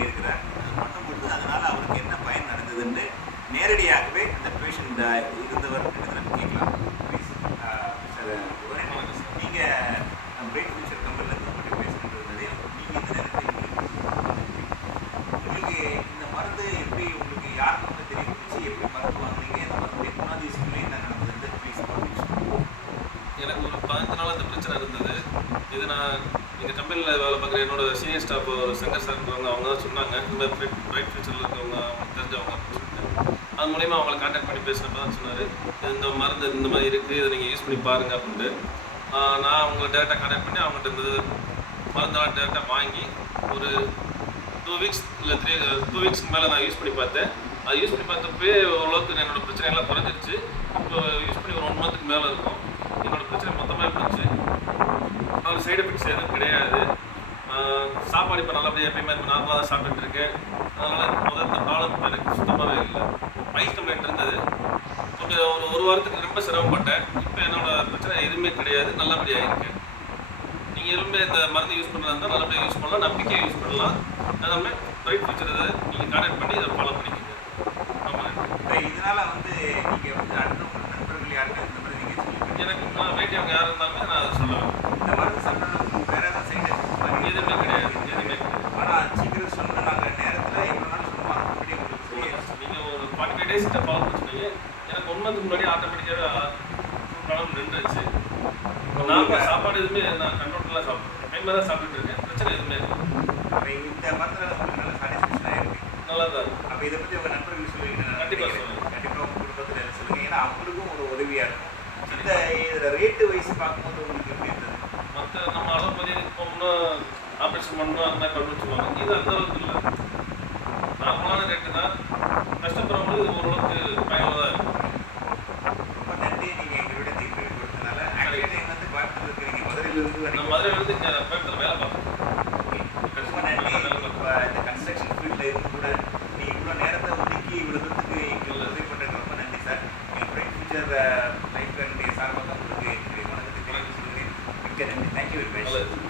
பண்ணியிருக்கிறார். பட்டம் கொடுத்து அதனால் அவருக்கு என்ன பயன் நடந்ததுன்னு நேரடியாகவே அந்த பேஷண்ட் இருந்தவர் இடத்துல கேட்கலாம். ப்ளீஸ் சார், நீங்கள் பிரைட் ஃபியூச்சர் கம்பெனிலேருந்து பற்றி பேசுகின்றது, நீங்கள் இந்த நேரத்தில் உங்களுக்கு இந்த மருந்து எப்படி உங்களுக்கு யாருக்கு வந்து தெரிவிச்சு எப்படி மருந்து வாங்குறீங்க, இந்த மருந்துடைய குணாதிசயங்களே என்ன நடந்ததுன்னு ப்ளீஸ் எனக்கு ஒரு 15 நாள் அந்த பிரச்சனை இருந்தது. இது நான் எங்கள் கம்பெனியில் வேலை பார்க்குற என்னோட சீனியர் ஸ்டாஃப் ஒரு சங்கர் சார்ன்றவங்க அவங்க தான் சொன்னாங்க, இந்த மாதிரி பிரைட் ஃபியூச்சரில் இருக்கவங்க அவங்களுக்கு தெரிஞ்சவங்க அப்படின்னு சொல்லிட்டு. அது மூலிமா அவங்களை கான்டாக்ட் பண்ணி பேசினப்ப தான் சொன்னார், இந்த மருந்து இந்த மாதிரி இருக்குது, இதை நீங்கள் யூஸ் பண்ணி பாருங்கள் அப்படின்ட்டு. நான் அவங்களை டேரெக்டாக கான்டாக்ட் பண்ணி அவங்கள்ட்ட இந்த மருந்தெல்லாம் டேரெக்டாக வாங்கி ஒரு 2 வீக்ஸ் இல்லை 2 வீக்ஸ்க்கு மேலே நான் யூஸ் பண்ணி பார்த்தேன். அது யூஸ் பண்ணி பார்த்தப்பே ஓரளவுக்கு என்னோடய பிரச்சனையெல்லாம் குறைஞ்சிருச்சு. இப்போ யூஸ் பண்ணி ஒரு 1 மந்த்துக்கு மேலே இருக்கும். என்னோடய பிரச்சனை மொத்தமாக இருந்துச்சு. அதோட சைடு எஃபெக்ட்ஸ் எதுவும் கிடையாது. சாப்பாடு இப்போ நல்லபடியாக எப்பயுமே நார்மலாக தான் சாப்பிட்டுட்டு இருக்கேன். அதனால் முதல்ல இந்த ப்ராப்ளம் இப்போ எனக்கு சுத்தமாகவே இல்லை. பைல்ஸ் கம்ப்ளைண்ட் இருந்தது, கொஞ்சம் ஒரு வாரத்துக்கு ரொம்ப சிரமப்பட்டேன். இப்போ என்னோடய பிரச்சனை எதுவுமே கிடையாது, நல்லபடியாக இருக்கேன். நீங்கள் எதுவுமே இந்த மருந்து யூஸ் பண்ணுறதா இருந்தால் நல்லபடியாக யூஸ் பண்ணலாம், நம்பிக்கையாக யூஸ் பண்ணலாம். எல்லாமே பிரைட் ஃபியூச்சர் இதை நீங்கள் கான்டாக்ட் பண்ணி இதை ஃபாலோ பண்ணிக்கோங்க. ஆமாம், இப்போ இதனால் வந்து நீங்கள் வந்து அடுத்த உங்கள் நண்பர்கள் யாருக்கு இந்த மாதிரி நீங்கள் சொல்லி எனக்கு நான் வேண்டியவங்க யார் இருந்தாலுமே நான் அதை சொல்லுவேன். இந்த மருந்து சாப்பிட்றது வேறு ஏதாவது சைடு எஃபெக்ட்ஸ் மாதிரி எதுவுமே கிடையாது, எதுவுமே கிடையாது. ஆனால் சீக்கிரம் சொன்னால் நாங்கள் நேரத்தில் எவ்வளோ நாள் சொல்லுவோம் அதுபடி உங்களுக்கு சொல்லி நீங்கள் ஒரு 45 days ஃபாலோ பண்ணிச்சுனீங்க. எனக்கு 1 மந்த்துக்கு முன்னாடி ஆட்டோமேட்டிக்காகவே ப்ராப்ளம் நின்றுச்சு. நார்மலாக சாப்பாடு எதுவுமே நான் கண்ட்ரோல்லாம் சாப்பிட்றேன், டைமில் தான் சாப்பிட்டுட்டு இருக்கேன். பிரச்சனை எதுவுமே இல்லை. அப்போ இந்த மருந்தில் உங்களுக்கு நல்ல சாட்டிஸ்ஃபேக்ஷனாக இருக்குது. நல்லா தான் இருக்குது. அப்போ இதை பற்றி உங்கள் நண்பர்கள் சொல்லுவீங்க. கண்டிப்பாக சொல்லுங்கள். கண்டிப்பாக உங்கள் குடும்பத்தில் எல்லாம் சொல்லுங்கள், ஏன்னா அவங்களுக்கும் ஒரு உதவியாக இருக்கும். இந்த இதில் ரேட்டு வைஸ் பார்க்கும்போது உங்களுக்கு எப்படி இருந்தது? மற்ற நம்ம அலோபதி போகணும்னா ஆப்ரேஷன் பண்ணணும் அந்த மாதிரி பண்ணு வச்சுருவாங்க. இது அந்த அளவுக்கு இல்லை, நார்மலான ரேட்டு தான். கஷ்டப்படுறவங்களுக்கு இது ஓரளவுக்கு பயனுள்ளதாக இருக்கும். ரொம்ப நன்றி, நீங்கள் எங்களுடைய தீர்ப்பு கொடுத்தனால. ஆக்சுவலி நீங்கள் வந்து கோயம்புத்தூர் இருக்கிறீங்க, மதுரையிலிருந்து நான் மதுரையிலேருந்து இங்கே கோயம்புத்தூர் வேலை பார்க்குறேன். ரொம்ப நன்றி. இப்போ இந்த கன்ஸ்ட்ரக்ஷன் ஃபீல்டில் இருந்து கூட நீங்கள் இவ்வளோ நேரத்தை ஒதுக்கி இவ்வளோ தூரத்துக்கு எங்களுக்கு உதவி பண்ணுறது ரொம்ப நன்றி சார். எங்கள் பிரைட் ஃபியூச்சர் லைஃப் சார்பாக உங்களுக்கு என்னுடைய வணக்கத்தை தெரிவித்துக் கொள்கிறேன். மிக்க நன்றி. Thank you very much.